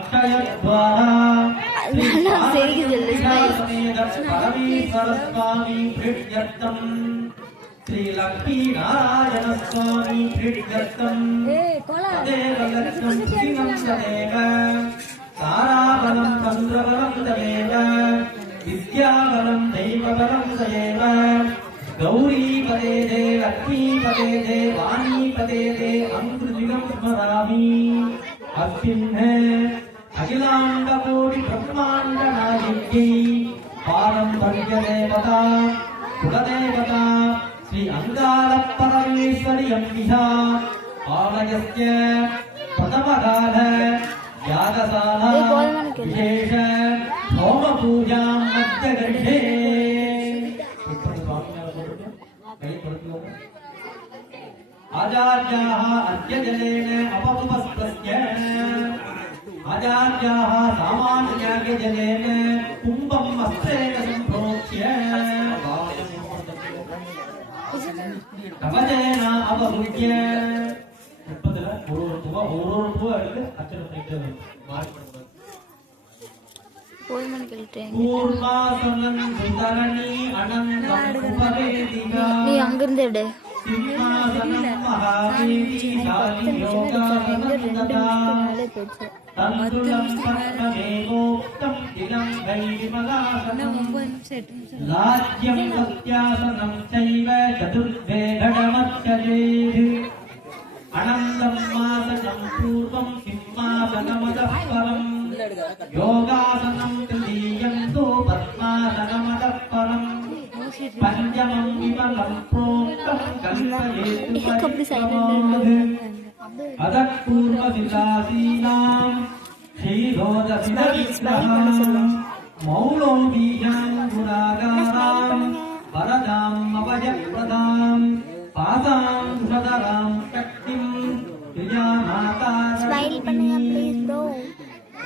अक्षयद्वारा परमेश्वरस्वामी प्रीत्यर्थम् श्रीलक्ष्मीनारायणस्वामी प्रीत्यर्थम् तदेव लक्ष्यं सुखिनं तदेव ताराबलं चन्द्रबलं तदेव विद्याबलं दैवबलं तदेव गौरीपदे दे लक्ष्मीपदे दे वाणीपदे दे अङ्कृतिकं स्मरामि अस्मिन् अखिलाण्डकोटि ब्रह्माण्ड नायिकै पारम्पर्यदेवता कुलदेवता श्री अंगारपरमेश्वरी अंबिका आलयस्य प्रथमकाल यागशाला विशेष होम पूजा मध्यगर्भे आचार्याः अद्य जलेन अपपुपस्तस्य आचार्याः सामान्यजलेन कुम्भं हस्तेन सम्प्रोक्ष्य कवचेन अपहृत्य நீ அங்கிருந்து எடு राज्यं सत्यासनं चैव चतुर्वेदमत्यजेः अनन्तं मासनं पूर्वं सिंहासनमतः परम् योगासनं तृतीयं तु पद्मासनमतः परम् पंचमं विमलं प्रोक्तं कल्पयेत् अतः पूर्वसिद्धासीनां श्रीरोदसिद्धिविग्रहां मौलौलीयां वरदाम् अभयप्रदां पादां सदरां शक्तिं प्रियामाता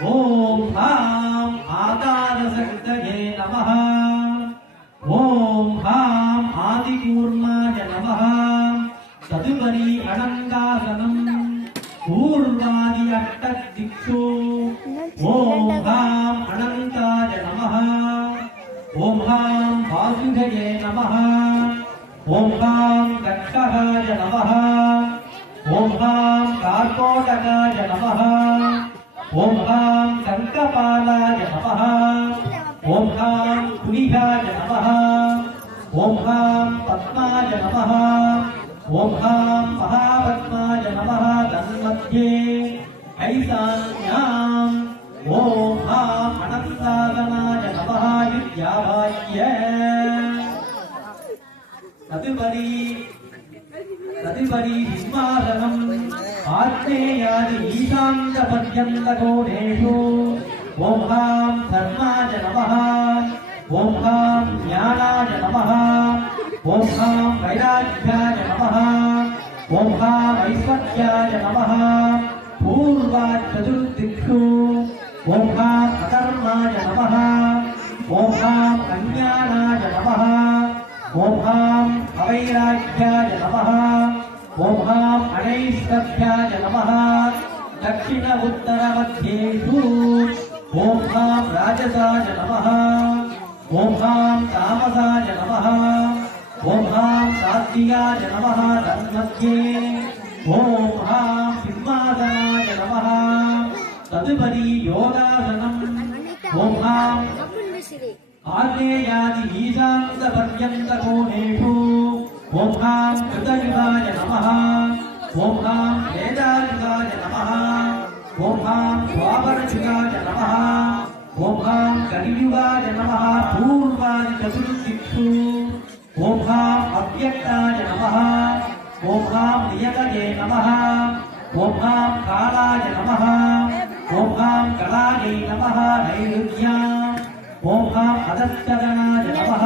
ॐ हां आकारशक्तये नमः ॐ हां आदिकूर्माय नमः तदुपरि अनङ्गासनं पूर्वादि अष्टदिक्षु ॐ हां अनन्ताय नमः ॐ हां वासुदेवे नमः ॐ हां दक्षहाय नमः ॐ हां कार्कोटकाय नमः ॐ हां कङ्कपालाय नमः ॐ हां कुलिहाय नमः ॐ हां पद्माय नमः ॐ हां महापद्माय नमः तन्मध्ये ऐशान्याम् ॐ हां अनन्तासनाय नमः विद्यावाह्य तदुपरि सिंहासनम् आग्नेयादि ईशान्यपर्यन्तकोणेषु ॐ हां धर्माय नमः ॐ हां ज्ञानाय नमः ॐ हां वैराग्याय नमः ॐ हां ऐश्वर्याय नमः पूर्वात् चतुर्दिक्षु ॐ हां अकर्माय नमः ॐ हां अज्ञानाय नमः ॐ हां अवैराग्याय नमः ॐ हां अनैष्कर्याय नमः दक्षिण उत्तरमध्येषु ॐ हां राजसाय नमः ॐ हां तामसाय नमः ॐ हां सात्विकाय नमः तन्मध्ये ॐ हां सिंहासनाय नमः तदुपरि योगासनम् ॐ हां आग्नेयादि ईशान्यपर्यन्तकोणेषु ॐ हां कृतयुगाय नमः ॐ हां वेदायुगाय नमः ॐ हां द्वापरयुगाय नमः ॐ हां कलियुगाय नमः पूर्वादि चतुर्दिक्षु ॐ हां अव्यक्ताय नमः ॐ हां नियतये नमः ॐ हां कालाय नमः ॐ हां कलायै नमः नैरुद्याम् ॐ हां अधस्तदनाय नमः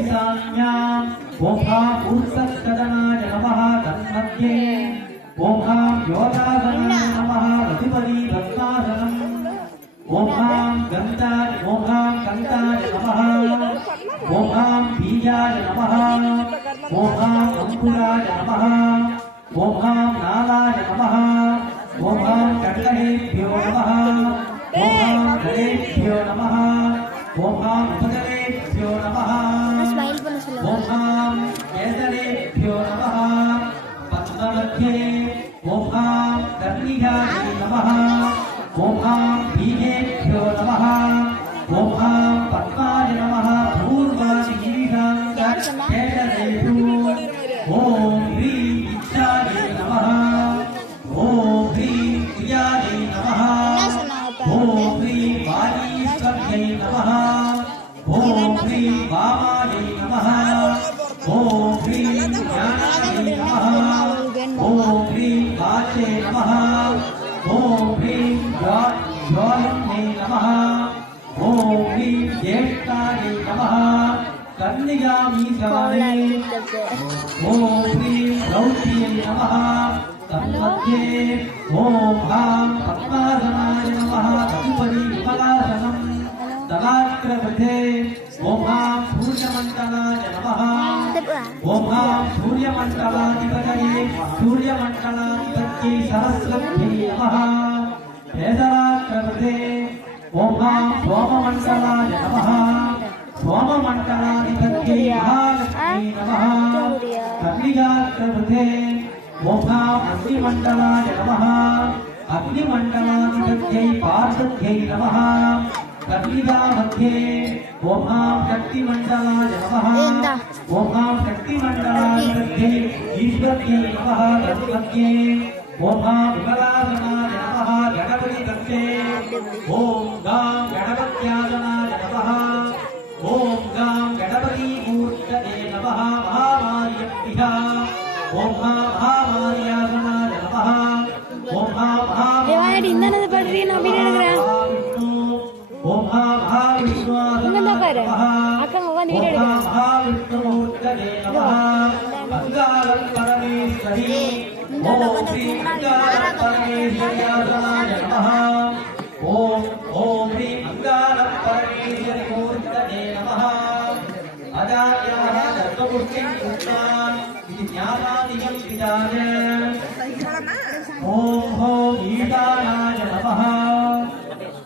ईशान्याम् ॐ हां ऊर्ध्वस्तदनाय नमः तन्मध्ये ॐ हां योगासनाय नमः रतिपरि भस्मासनम् ॐ हां गन्धाय ॐ हां गन्धाय नमः ॐ हां बीजाय नमः ॐ हां अंकुराय नमः ॐ हां नालाय नमः ॐ हां कण्डलेभ्यो नमः ஓம் ஆம் உபதரேभ्यो நமः ஸ்மைல் பண்ண சொல்லுங்க ஓம் ஆம் கேசரேभ्यो நமः பத்மமத்யே ஓம் ஆம் கர்ணிகாய நமः ஓம் ஆம் பீஜேभ्यो நமः ஓம் ஆம் பத்மாய நமः பூர்வாதி ஈஷாங்க கேசரேभ्यो ஓம் ஹ்ரீம் இச்சாய நமः ஓம் ஹ்ரீம் பிரியாய நமः ஓம் ஹ்ரீம் வாணீஸ்வர்யை நமः ஓம் ஹ்ரீம் வாமாயை நமः ஓம் ஹ்ரீம் ஞானாயை நமः ஓம் ஹ்ரீம் வாச்சே நமः ஓம் ஹ்ரீம் ஜோயம்யை நமः ஓம் ஹ்ரீம் ஜேஷ்டாயை நமः கன்னிகாமீசாயை ஓம் ஹ்ரீம் ரௌத்ரியை நமः தன்மத்யே ஓம் ஆம் பத்மாசனாய நமः ததுபரி விமலாசனம் ததாக்ரவதே ஓம் ஆம் சூர்யமண்டலாய நமः ஓம் ஆம் சூர்யமண்டலாதிபதயே சூர்யமண்டலாதிபத்யை சரஸ்வத்யை நமः கேசராக்ரவதே ஓம் ஆம் சோமமண்டலாய நமः சோமமண்டலாதிபத்யை மகாலக்ஷ்மீ நமः கன்னிகாக்ரவதே ஓம் ஆம் அக்னிமண்டலாய நமः அக்னிமண்டலாதிபத்யை பார்வத்யை நமः கன்னிகாமத்யே ஓம் ஆம் சக்திமண்டலாய நமः ஓம் ஆம் சக்திமண்டலாதிபத்யை ஈஸ்வர்யை நமः தன்மத்யே ஓம் ஆம் விமலாசனாய நமः கணபதிபத்யே ஓம் காம் கணபத்யாசனாய நமः ஓம் காம் கணபதிமூர்த்தயே நமः மகாமாரியப்பிதா ஓம் மகாமாரியாசனாய நமः ஓம் இந்த படுறீ நான் வீடியோ எடுக்கிறேன் ஓம் மகாவிஷ்ணுவாசனாய நமः அக்கா உட்காந்து வீடியோ எடுக்கிறேன் மகாவிஷ்ணுமூர்த்தயே நமः மங்காளம் பரமேஸ்வரி ஓம் ஸ்ரீ மங்காளம் பரமேஸ்வரியாசனாய நமः ஓம் ஓம் ஸ்ரீ மங்காளம் பரமேஸ்வரி மூர்த்தயே நமः அஜாத்யாः தர்மபுஷ்டிம் உத்தான் இது ஞானாதிகம் விஜாய ஓம் ஓம் ஈடானாய நமः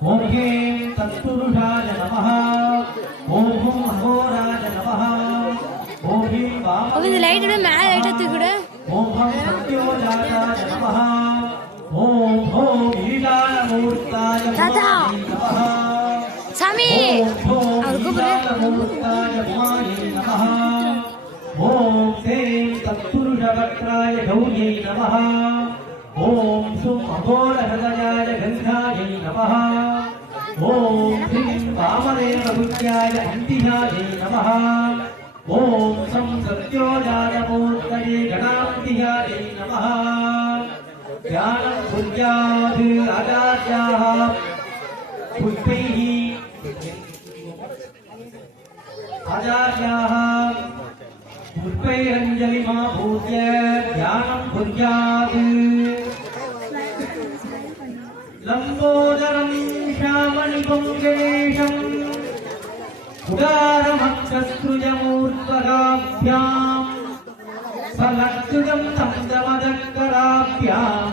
ஓம் ஹ்ரீம் தத்புருஷாய நமः ஓம் ஹும் அகோராய நமः ஓம் ஹ்ரீம் வாம இந்த லைட் மேல லைட் தூக்கிடு ஓம் ஹம் சத்யோஜாயாய நமः ஓம் ஓம் ஈடானமூர்த்தாய தாத்தா. நமः சாமி அவர் கூப்பிடுற ஓம் தேம் தத்புருஷவக்ராய கௌரியை நமः ஓம் சும் அகோரஹதயாய கங்காயை நமः ஓம் ஸ்ரீம் வாமதேவபுத்யாய அந்தியாயை நமः ஓம் சம் சத்யோஜாய மூர்த்தயே கணாந்தியாயை நமः ஞானம் புர்யாத் ஆச்சார்யாः புஷ்பைः आचार्याः पुष्पैरञ्जलिमाभूत्य ध्यानं कुर्यात् लम्बोदरं श्यामणिपं गणेशम् उदारमक्षसृजमूर्ध्वगाभ्याम् सलक्षुजं तन्द्रमदकराभ्याम्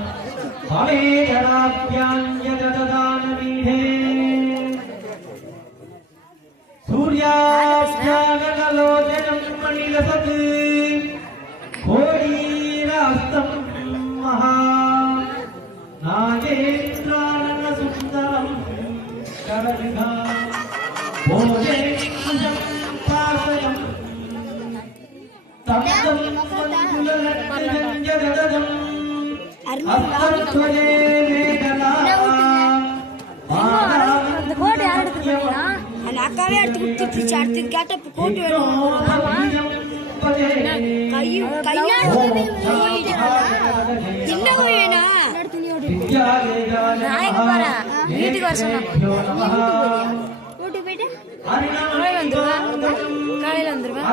भवेदराभ्याम् यददानमीढे सूर्याभ्यागलोचनं मणिलसत् कोडीरास्तं महा नागेन्द्राननसुन्दरं करविधा भोजेन्द्रं पासयं तप्तं मञ्जुललट्टं जगदजम् हस्तध्वजे मेघना அந்த கோட்டை யார் எடுத்துருக்கா அந்த அக்காவே எடுத்து குத்திடுச்சு அடுத்து கேட்ட கோட்டு வேணும் கையா என்ன வேணா நான் எங்க போறேன் வீட்டுக்கு வர சொன்னா கூட்டி போயிட்டு காலையில வந்துருவேன்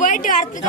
போயிட்டு வரத்துக்கு